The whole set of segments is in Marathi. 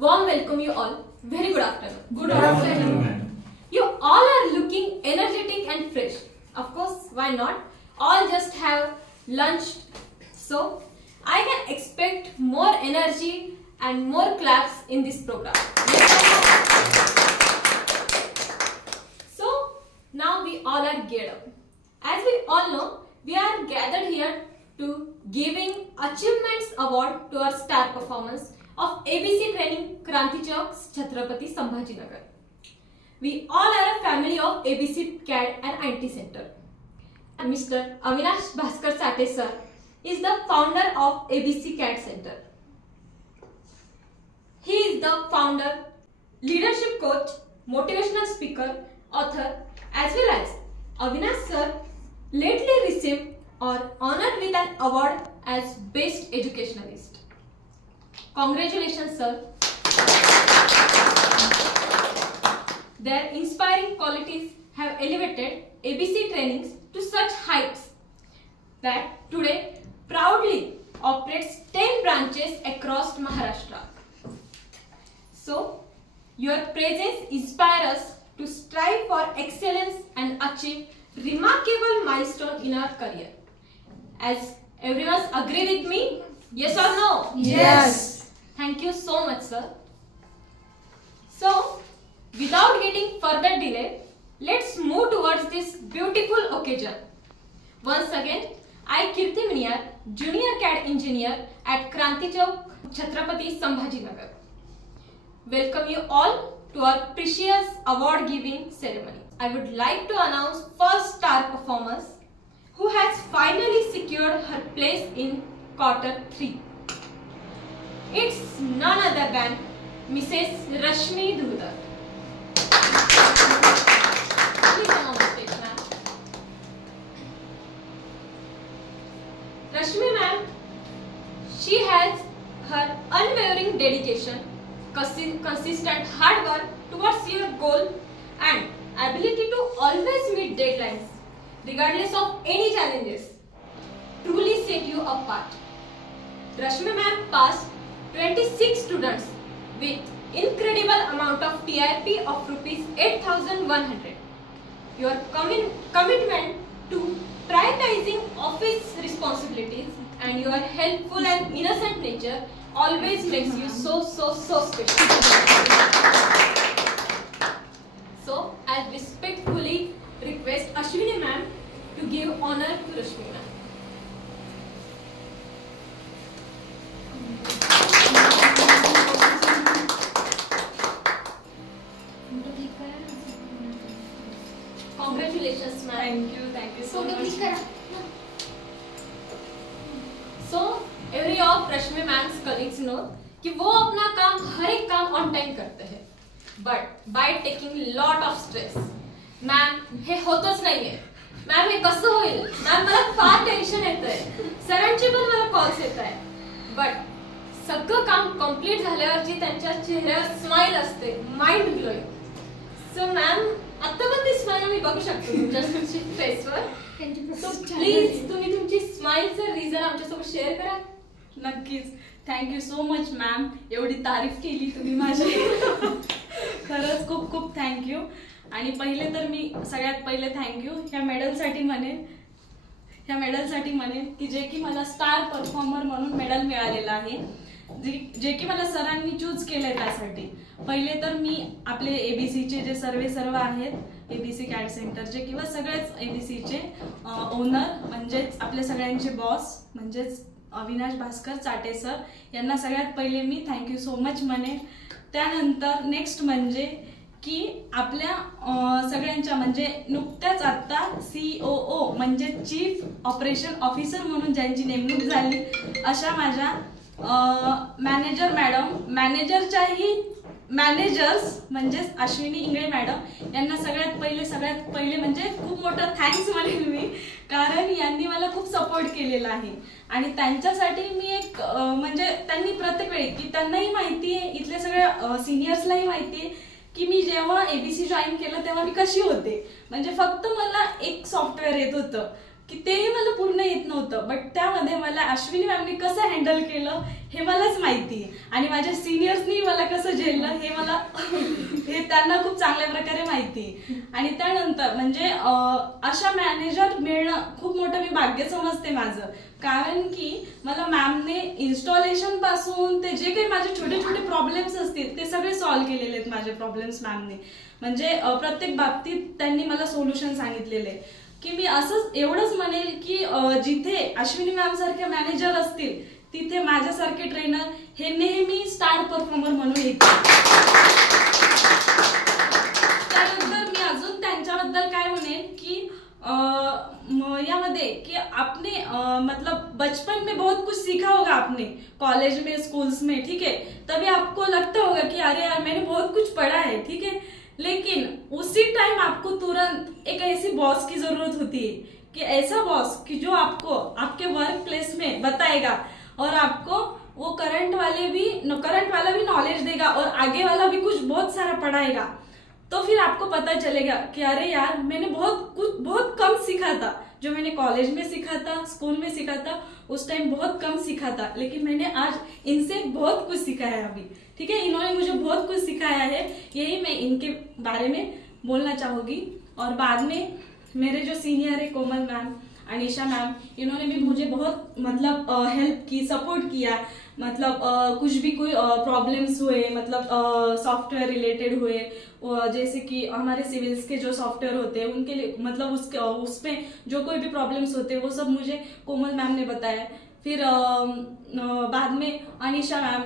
Warm welcome you all. Very good afternoon. Good afternoon. You all are looking energetic and fresh. Of course, why not? All just have lunch. So, I can expect more energy and more claps in this program. So, now we all are geared up. As we all know, we are gathered here to giving Achievements Award to our star performance of ABC Training Kranti Chowk, Chhatrapati Sambhajinagar. We all are a family of ABC CAD and IT Center. Mr. Avinash Bhaskar Sate sir is the founder of ABC CAD Center. He is the founder, leadership coach, motivational speaker, author, as well as Avinash sir lately received or honored with an award as Best Educationalist. Congratulations, sir. Their inspiring qualities have elevated ABC trainings to such heights that today proudly operates 10 branches across Maharashtra. So, your presence inspires us to strive for excellence and achieve remarkable milestone in our career. As everyone agree with me? Yes or no? Yes. Thank you so much, sir. So, without getting further delay, let's move towards this beautiful occasion. Once again, I Kirti Miniar, Junior CAD Engineer at Kranti Chowk, Chhatrapati Sambhajinagar, welcome you all to our precious award giving ceremony. I would like to announce first star performer who has finally secured her place in quarter 3. It's none other than Mrs. Rashmi Dhudar. Please come on the stage, ma'am. Rashmi ma'am, she has her unwavering dedication, consistent hard work towards your goal and ability to always meet deadlines regardless of any challenges truly set you apart. Rashmi ma'am passed 26 students with incredible amount of TRP of rupees 8,100. Your commitment to prioritizing office responsibilities and your helpful and innocent nature always makes you so special. So, I respectfully request Ashwini ma'am to give honor to Rashmi ma'am. Congratulations ma'am. Thank you so much. So, every of Rashmi ma'am's colleagues know कि वो अपना काम हर एक काम on time करते हैं. But by taking lot of stress, ma'am हे होतच नाहीये. मॅम हे कसं होईल? मॅम मला फार टेन्शन येतंय. सरांचे पण मला कॉल्स येत आहे. बट सगळं काम कंप्लीट झाल्यावरची त्यांच्या चेहऱ्यावर स्माइल असते, माइंड ब्लोइंग. सो मॅम आता पण ती स्माइल मी बघू शकतो तुमच्या फेसवर. सो प्लीज तुम्ही तुमची स्माइलचं रिझन आमच्यासोबत शेअर करा. नक्कीच. थँक्यू सो मच मॅम, एवढी तारीफ केली तुम्ही माझी. खरंच खूप खूप थँक्यू. आणि पहिले तर मी सगळ्यात पहिले थँक्यू ह्या मेडलसाठी म्हणेन की जे की मला स्टार परफॉर्मर म्हणून मेडल मिळालेलं आहे, जे की मला सरांनी चूज केलंय त्यासाठी. पहिले तर मी आपले एबीसीचे जे सर्व आहेत, एबीसी कॅड सेंटरचे किंवा सगळेच एबीसीचे ओनर म्हणजेच आपले सगळ्यांचे बॉस म्हणजेच अविनाश भास्कर चाटे सर यांना सगळ्यात पहिले मी थँक्यू सो मच म्हणेन. त्यानंतर नेक्स्ट म्हणजे की आपल्या सगळ्यांच्या म्हणजे नुकत्याच आता COO म्हणजे चीफ ऑपरेशन ऑफिसर म्हणून ज्यांची नेमणूक झाली अशा माझ्या मॅनेजर मॅडम, मॅनेजरच्याही मॅनेजर्स म्हणजेच अश्विनी इंगळे मॅडम यांना सगळ्यात पहिले म्हणजे खूप मोठं थँक्स म्हणेन मी, कारण यांनी मला खूप सपोर्ट केलेला आहे. आणि त्यांच्यासाठी मी एक म्हणजे त्यांनी प्रत्येक वेळी की त्यांनाही माहिती आहे, इथल्या सगळ्या सिनियर्सलाही माहिती आहे की मी जेव्हा एबीसी जॉईन केलं तेव्हा मी कशी होते. म्हणजे फक्त मला एक सॉफ्टवेअर येत होतं की तेही मला पूर्ण येत नव्हतं, बट त्यामध्ये मला अश्विनी मॅमने कसं हँडल केलं हे मलाच माहिती आहे, आणि माझ्या सिनियर्सनी मला कसं झेललं हे त्यांना खूप चांगल्या प्रकारे माहिती आहे. आणि त्यानंतर म्हणजे अशा मॅनेजर मिळणं खूप मोठं मी भाग्य समजते माझं, कारण की मला मॅमने इन्स्टॉलेशन पासून ते जे काही माझे छोटे छोटे प्रॉब्लेम्स असतील ते सगळे सॉल्व्ह केलेले आहेत माझे प्रॉब्लेम्स मॅमने. म्हणजे प्रत्येक बाबतीत त्यांनी मला सोल्युशन सांगितलेले, की मी असंच एवढंच म्हणेल की जिथे अश्विनी मॅम सारखे मॅनेजर असतील तिथे माझ्यासारखे ट्रेनर हे नेहमी स्टार परफॉर्मर म्हणून येतील. त्यानंतर मी अजून त्यांच्याबद्दल काय म्हणेन की यामध्ये कि आपने मतलब बचपन में बहुत कुछ सीखा होगा आपने, कॉलेज में, स्कूल्स में, ठीक है, तभी आपको लगता होगा कि अरे यार मैंने बहुत कुछ पढ़ा है, ठीक है, लेकिन उसी टाइम आपको तुरंत एक ऐसी बॉस की जरूरत होती है कि ऐसा बॉस कि जो आपको आपके वर्क प्लेस में बताएगा और आपको वो करंट वाला भी नॉलेज देगा और आगे वाला भी कुछ बहुत सारा पढ़ाएगा. तो फिर आपको पता चलेगा कि अरे यार मैंने बहुत कम सीखा था, जो मैंने कॉलेज में सीखा था, स्कूल में सीखा था, उस टाइम बहुत कम सीखा था, लेकिन मैंने आज इनसे बहुत कुछ सीखा है अभी, ठीक है, इन्होंने मुझे बहुत कुछ सिखाया है, यही मैं इनके बारे में बोलना चाहूंगी. और बाद में मेरे जो सीनियर है कोमल मैम, अनीशा मैम, इन्होंने भी मुझे बहुत मतलब हेल्प की, सपोर्ट किया, मतलब कुछ भी कोई प्रॉब्लम्स हुए, मतलब सॉफ्टवेयर रिलेटेड हुए, जैसे कि हमारे सिविल्स के जो सॉफ्टवेयर होते हैं उनके लिए मतलब उसमें जो कोई भी प्रॉब्लम्स होते हैं वो सब मुझे कोमल मैम ने बताया. फिर बाद में अनीशा मॅम,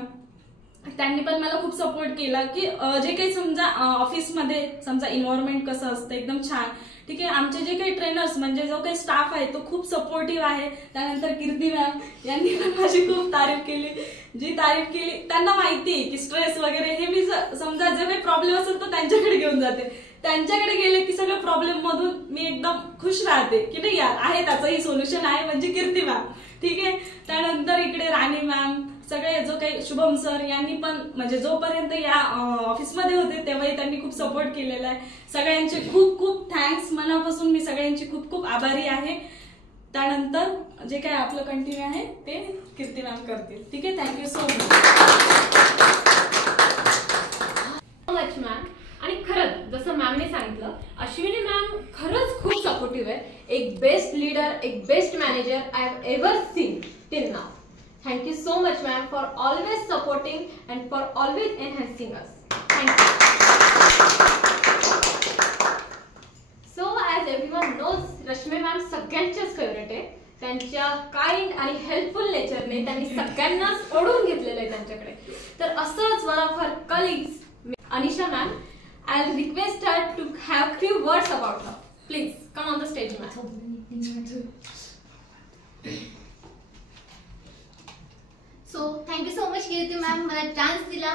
त्यांनी पण मला खूप सपोर्ट केला की जे काही समजा ऑफिसमध्ये समजा इन्व्हायरमेंट कसं असतं एकदम छान, ठीक आहे, आमचे जे काही ट्रेनर्स म्हणजे जो काही स्टाफ आहे तो खूप सपोर्टिव्ह आहे. त्यानंतर कीर्ती मॅम यांनी पण माझी खूप तारीफ केली, जी तारीफ केली त्यांना माहिती आहे की स्ट्रेस वगैरे हे मी समजा जे काही प्रॉब्लेम असेल तर त्यांच्याकडे घेऊन जाते, त्यांच्याकडे गेले की सगळं प्रॉब्लेम मधून मी एकदम खुश राहते की नाही यार आहे त्याचंही सोल्युशन आहे, म्हणजे कीर्ती मॅम, ठीक आहे. त्यानंतर इकडे राणी मॅम, सगळे जो काही शुभम सर यांनी पण म्हणजे जोपर्यंत या ऑफिसमध्ये होते तेव्हाही त्यांनी खूप सपोर्ट केलेला आहे. सगळ्यांचे खूप खूप थँक्स, मनापासून मी सगळ्यांची खूप खूप आभारी आहे. त्यानंतर जे काही आपलं कंटिन्यू आहे ते कीर्ती मॅम करतील, ठीक आहे. Thank you so much ma'am. आणि खरंच जसं मॅमने सांगितलं, अश्विनी मॅम खरंच खूप सपोर्टिव्ह आहे, एक बेस्ट लीडर, एक best manager I have ever seen till now. Thank you so much ma'am for always supporting and for always enhancing us. Thank you. So as everyone knows, Rashmi ma'am सगळ्यांच्याच फेवरेट आहे. त्यांच्या काइंड आणि हेल्पफुल नेचरने त्यांनी सगळ्यांनाच ओढून घेतलेलं आहे त्यांच्याकडे. तर असंच one of her colleagues Anisha ma'am, I will request her to have few words about her. Please come on the stage ma'am. So thank you so much Kirti ma'am, मला चान्स दिला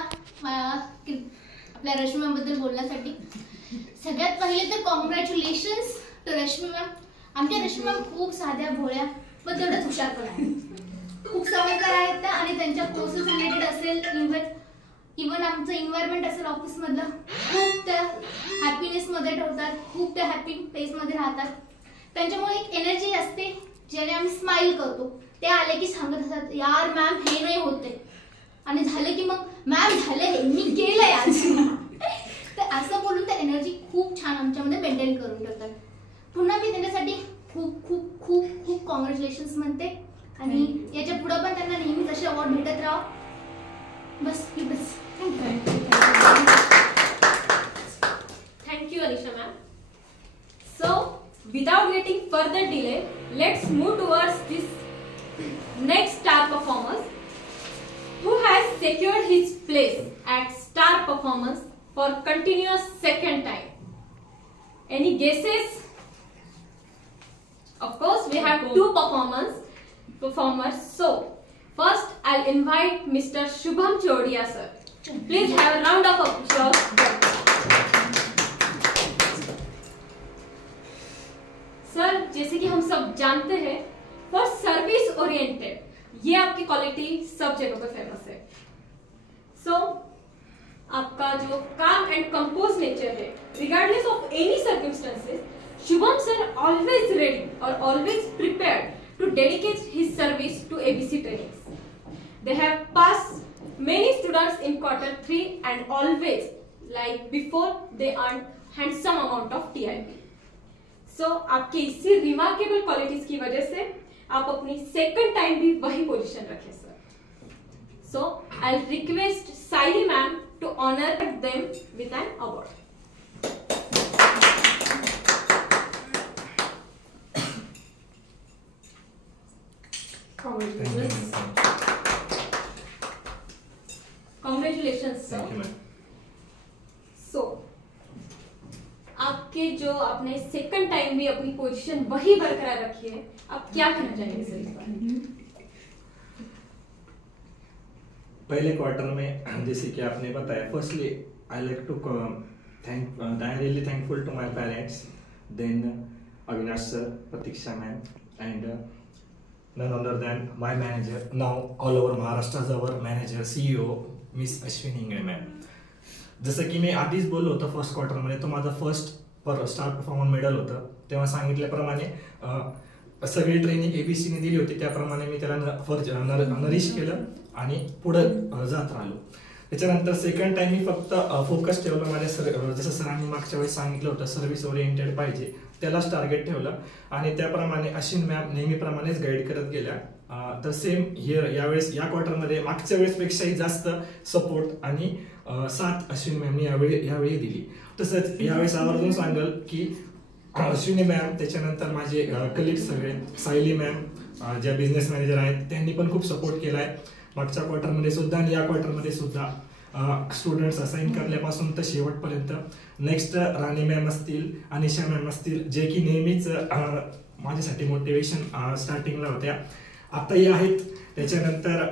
आपल्या रश्मी मॅम बद्दल बोलण्यासाठी. सगळ्यात पहिले तर कॉंग्रॅच्युलेशन्स टू रश्मी मॅम. आमच्या रश्मी मॅम खूप साध्या भोळ्या पण तेवढ्याच हुशार पण आहेत, खूप समजदार आहेत त्या, आणि त्यांच्या कोर्सेस रिलेटेड असेल, इव्हन आमचं एन्व्हायरमेंट असेल ऑफिसमधलं, खूप त्या हॅपीनेसमध्ये ठेवतात, खूप त्या हॅपी प्लेसमध्ये राहतात. त्यांच्यामुळे एक एनर्जी असते ज्याने आम्ही स्माइल करतो. ते आले की सांगत असतात यार मॅम हे नाही होते, आणि झालं की मग मॅम झालं हे मी केलंय आज. तर असं बोलून त्या एनर्जी खूप छान आमच्यामध्ये मेंटेन करून ठेवतात. पुन्हा मी त्यांच्यासाठी खूप खूप खूप खूप कॉंग्रॅच्युलेशन्स म्हणते, आणि याच्या पुढे पण त्यांना नेहमीच असे अवॉर्ड भेटत राहा. बस. Thank you Anisha ma'am. So without getting further delay, let's move towards this next star performer who has secured his place at star performance for continuous second time. Any guesses? Of course we have two performers. So first I'll invite Mr. Shubham Chodia sir. Please have a round of applause. Sir, जैसे कि हम सब जानते हैं, फॉर सर्विस ओरिएंटेड ये आपकी क्वालिटी सब जगह पे फेमस है. सो आपका जो काम एंड कंपोज नेचर है, regardless of any circumstances, Shubham sir always ready or always prepared to dedicate his service to ABC trainings. They have passed many students in quarter 3 and always, like before, they earned handsome amount of TIP. So आपके इसी remarkable qualities की वजह से आप अपनी second time भी वही position रखे sir. So I'll request Saili ma'am to honor them with an award. Congratulations sir. Thank you, ma'am. So आपके जो आपने सेकंड टाइम भी अपनी पोजीशन वही बरकरार रखी है, आप क्या कहना चाहेंगे सर इस बारे? पहले क्वार्टर में जैसे कि आपने बताया, firstly I like to thank I am really thankful to my parents, then Avinash sir, Pratiksha ma'am, and none other than my manager, now all over Maharashtra our manager, CEO Miss Ashwini Ingle ma'am. जसं की मी आधीच बोललो होतं फर्स्ट क्वार्टरमध्ये, तो माझा फर्स्ट स्टार परफॉर्मर मेडल होतं. तेव्हा सांगितल्याप्रमाणे सगळी ट्रेनिंग एबीसीने दिली होती, त्याप्रमाणे मी त्याला नरिश केलं आणि पुढं जात राहिलो. त्याच्यानंतर सेकंड टाइम मी फक्त फोकस ठेवलं माझ्या जसं सरांनी मागच्या वेळेस सांगितलं होतं सर्व्हिस ओरिएंटेड पाहिजे, त्यालाच टार्गेट ठेवलं आणि त्याप्रमाणे अश्विन मॅम नेहमीप्रमाणेच गाईड करत गेल्या. तर सेम यावेळेस या क्वार्टरमध्ये मागच्या वेळेसपेक्षाही जास्त सपोर्ट आणि साथ अश्विन मॅमनी यावेळी दिली. तसंच यावेळेस आवर्जून सांगेल की अश्विनी मॅम, त्याच्यानंतर माझे कलिग सगळे, सायली मॅम ज्या बिझनेस मॅनेजर आहेत, त्यांनी पण खूप सपोर्ट केलाय मागच्या क्वार्टरमध्ये सुद्धा आणि या क्वार्टरमध्ये सुद्धा. स्टुडंट्स असाइन करण्यापासून तर शेवटपर्यंत. नेक्स्ट राणी मॅम असतील, अनिशा मॅम असतील, जे की नेहमीच माझ्यासाठी मोटिवेशन स्टार्टिंगला होत्या, आताही आहेत. त्याच्यानंतर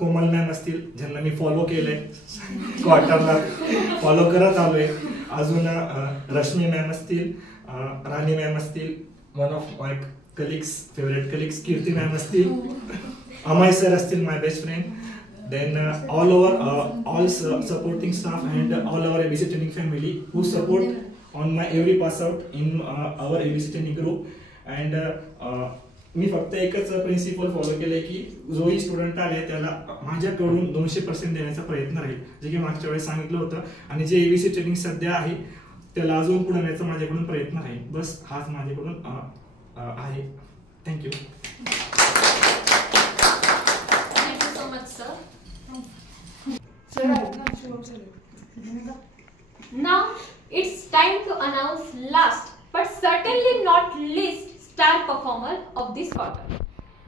कोमल मॅम असतील, ज्यांना मी फॉलो केलंय, क्वार्टरला फॉलो करत आलोय. अजून रश्मी मॅम असतील, राणी मॅम असतील, one of my colleagues, favourite colleagues Kirti ma'am असतील, अमय सर असतील, my best friend. Then all supporting staff and all our ABC training family who support on my every pass out in our ABC training group. And मी फक्त एकच प्रिन्सिपल फॉलो केलंय की जोही स्टुडंट आले त्याला माझ्याकडून 200% देण्याचा प्रयत्न राहील, जे की मागच्या वेळेस सांगितलं होतं. आणि जे एबीसी ट्रेनिंग सध्या आहे त्याला अजून पुढे नेण्याचा माझ्याकडून प्रयत्न राहील. बस हाच माझ्याकडून आहे. Thank you. Now it's time to announce last but certainly not least star performer of this quarter.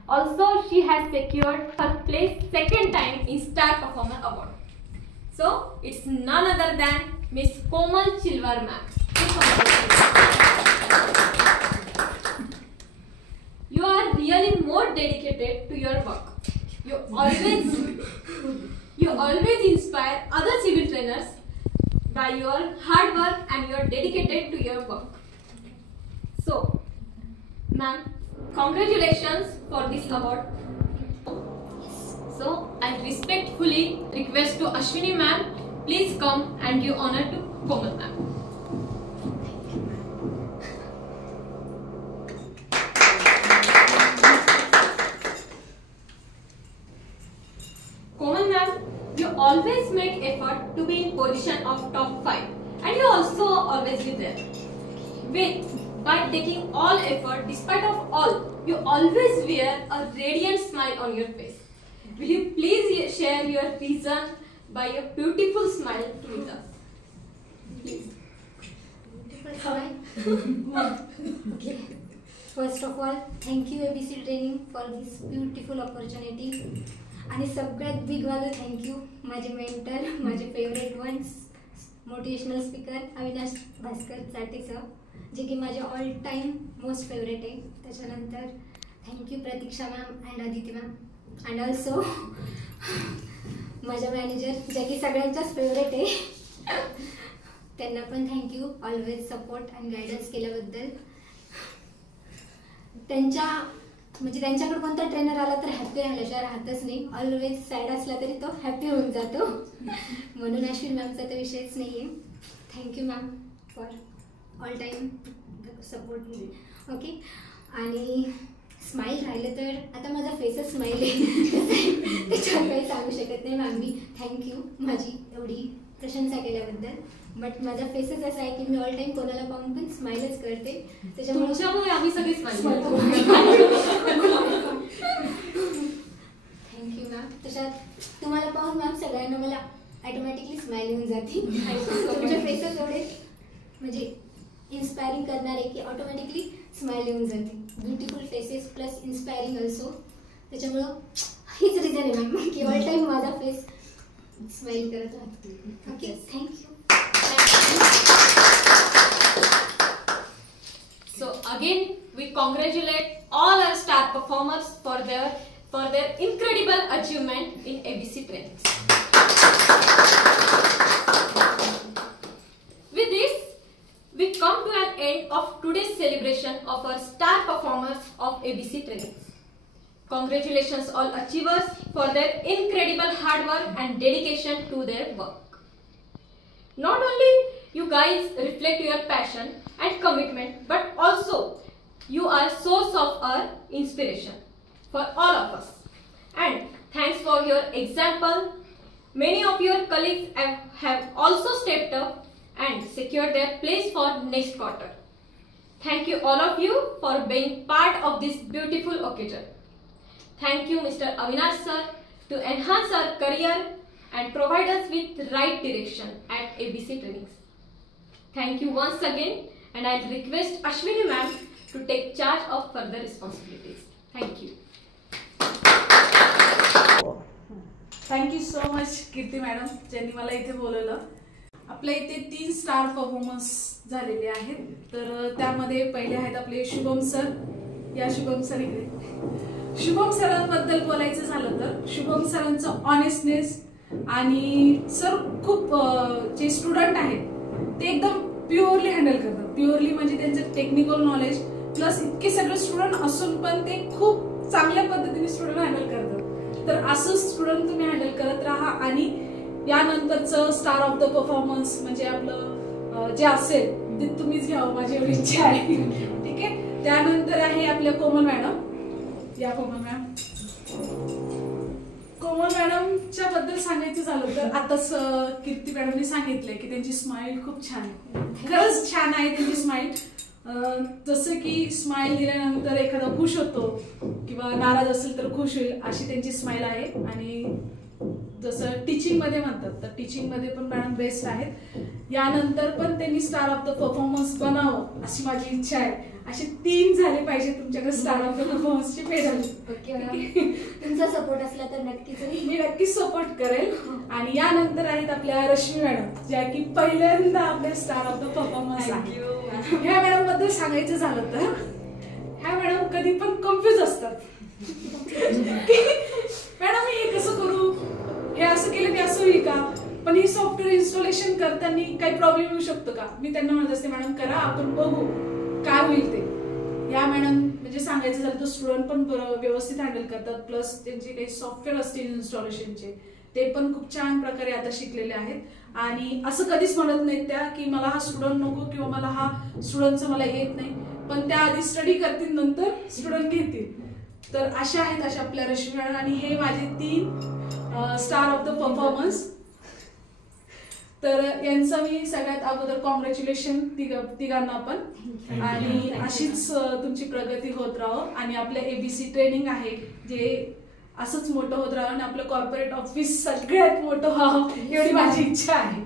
Also, she has secured her place second time in Star Performer Award. So it's none other than Miss Komal Chilwar ma'am. You are really more dedicated to your work. You always inspire other civil trainers by your hard work and you are dedicated to your work. So, ma'am, congratulations for this award. So, I respectfully request to Ashwini ma'am, please come and give honor to Komal ma'am. Komal ma'am, you always make effort to be in position of top 5 and you also always be there. By taking all effort, despite of all, you always wear a radiant smile on your face. Will you please share your reason by your beautiful smile with us? Please. Beautiful smile. Okay. First of all, thank you ABC Training for this beautiful opportunity. आणि सगळ्यात बिग वाला थँक्यू माझे मेंटर, माझे favourite ones, motivational speaker Avinash Bhaskar Chate sir, जे की माझे ऑल टाईम मोस्ट फेवरेट आहे. त्याच्यानंतर thank you Pratiksha ma'am and Aditi ma'am and also माझ्या मॅनेजर, जे की सगळ्यांच्याच फेवरेट आहे. त्यांना पण thank you always support and guidance केल्याबद्दल. त्यांच्याकडे कोणता ट्रेनर आला तर हॅपी राहिल्याशिवाय राहतच नाही. ऑलवेज सॅड असला तरी तो हॅपी होऊन जातो. म्हणून अश्विन मॅमचा तर विषयच नाही आहे. Thank you ma'am for all time support. Okay. आणि स्माईल राहिलं तर आता माझा फेसच स्माईल आहे त्याच्यावर काही सांगू शकत नाही. मॅम मी थँक्यू माझी एवढी प्रशंसा केल्याबद्दल. बट माझा फेसच असा आहे की मी ऑल टाईम कोणाला पाहून पण स्माईलच करते. त्याच्यामुळे आम्ही सगळे स्माईल. Thank you ma'am. तशात तुम्हाला पाहून मॅम सगळ्यांना मला ॲटोमॅटिकली स्माईल येऊन जाते. तुमच्या फेसच एवढे म्हणजे इन्स्पायरिंग करणारे की ऑटोमॅटिकली स्माईल येऊन जाते. Beautiful faces plus inspiring also. त्याच्यामुळं हीच रिझन आहे मॅम की ऑल टाईम माझा फेस स्माईल करत राहतो. Okay. Thank you. So again we congratulate all our star performers for their incredible achievement in ABC trainings. With this we come to an end of today's celebration of our star performers of ABC trainings. Congratulations all achievers for their incredible hard work and dedication to their work. Not only you guys reflect your passion and commitment, but also you are source of our inspiration for all of us. And thanks for your example. Many of your colleagues have also stepped up and secured their place for next quarter. Thank you all of you for being part of this beautiful occasion. Thank you Mr. Avinash sir to enhance our career and provide us with right direction at ABC trainings. Thank you once again, and I'll request Ashwini ma'am to take charge of further responsibilities. Thank you. Thank you so much Kirti madam ज्यांनी मला इथे बोलवलं. आपल्या इथे 3 स्टार परफॉर्मन्स झालेले आहेत. तर त्यामध्ये पहिले आहेत आपले शुभम सर. या शुभम सर इकडे. शुभम सरांबद्दल बोलायचं झालं तर शुभम सरांचं ऑनेस्टनेस आणि सर खूप जे स्टुडंट आहेत ते एकदम प्युअरली हँडल करतात. प्युअरली म्हणजे त्यांचं टेक्निकल नॉलेज प्लस इतके सगळे स्टुडंट असून पण ते खूप चांगल्या पद्धतीने स्टुडंट हँडल करतात. तर असं स्टुडंट तुम्ही हँडल करत राहा. आणि यानंतरचं स्टार ऑफ द परफॉर्मन्स म्हणजे आपलं जे असेल ते तुम्हीच घ्यावं माझी एवढी इच्छा आहे. ठीक आहे. त्यानंतर आहे आपल्या कोमल मॅडम. या कोमल मॅम. कोमल मॅडमच्या बद्दल सांगायचं झालं तर आताच कीर्ती मॅडमने सांगितलंय की त्यांची स्माईल खूप छान आहे. खरंच छान आहे त्यांची स्माईल. जसं की स्माईल दिल्यानंतर एखादा खुश होतो किंवा नाराज असेल तर खुश होईल अशी त्यांची स्माईल आहे. आणि जसं टीचिंग मध्ये म्हणतात तर टीचिंग मध्ये पण मॅडम बेस्ट आहेत. यानंतर पण त्यांनी स्टार ऑफ द परफॉर्मन्स बनावं अशी माझी इच्छा आहे. असे 3 झाले पाहिजे तुमच्याकडे स्टार ऑफ द परफॉर्मन्सचे मेडल. तुमचा सपोर्ट असला तर नक्कीच मी नक्कीच सपोर्ट करेल. आणि यानंतर आहेत आपल्या रश्मी मॅडम ज्या की पहिल्यांदा आपल्या स्टार ऑफ द परफॉर्मन्स आहे. ह्या मॅडम बद्दल सांगायचं झालं तर ह्या मॅडम कधी पण कन्फ्युज असतात. मॅडम मी हे कसं करू, हे असं केलं की असं होईल का, पण ही सॉफ्टवेअर इन्स्टॉलेशन करताना काही प्रॉब्लेम येऊ शकतो का. मी त्यांना म्हणत असते मॅडम करा आपण बघू काय होईल ते. या मॅडम म्हणजे सांगायचं झालं तर स्टुडंट पण व्यवस्थित हँडल करतात. प्लस त्यांचे काही सॉफ्टवेअर असतील इन्स्टॉलेशनचे ते पण खूप छान प्रकारे आता शिकलेले आहेत. आणि असं कधीच म्हणत नाहीत त्या की मला हा स्टुडंट नको किंवा मला हा स्टुडंटचं मला येत नाही. पण त्या आधी स्टडी करतील नंतर स्टुडंट घेतील. तर अशा आहेत अशा आपल्या रश्मी मॅडम. आणि हे माझे 3 स्टार ऑफ द परफॉर्मन्स. तर यांचं मी सगळ्यात अगोदर कॉंग्रॅच्युलेशन तिघांना पण. आणि अशीच तुमची प्रगती होत राहो. आणि आपलं ABC ट्रेनिंग आहे जे असंच मोठं होत राहावं आणि आपलं कॉर्पोरेट ऑफिस सगळ्यात मोठं व्हावं एवढी माझी इच्छा आहे.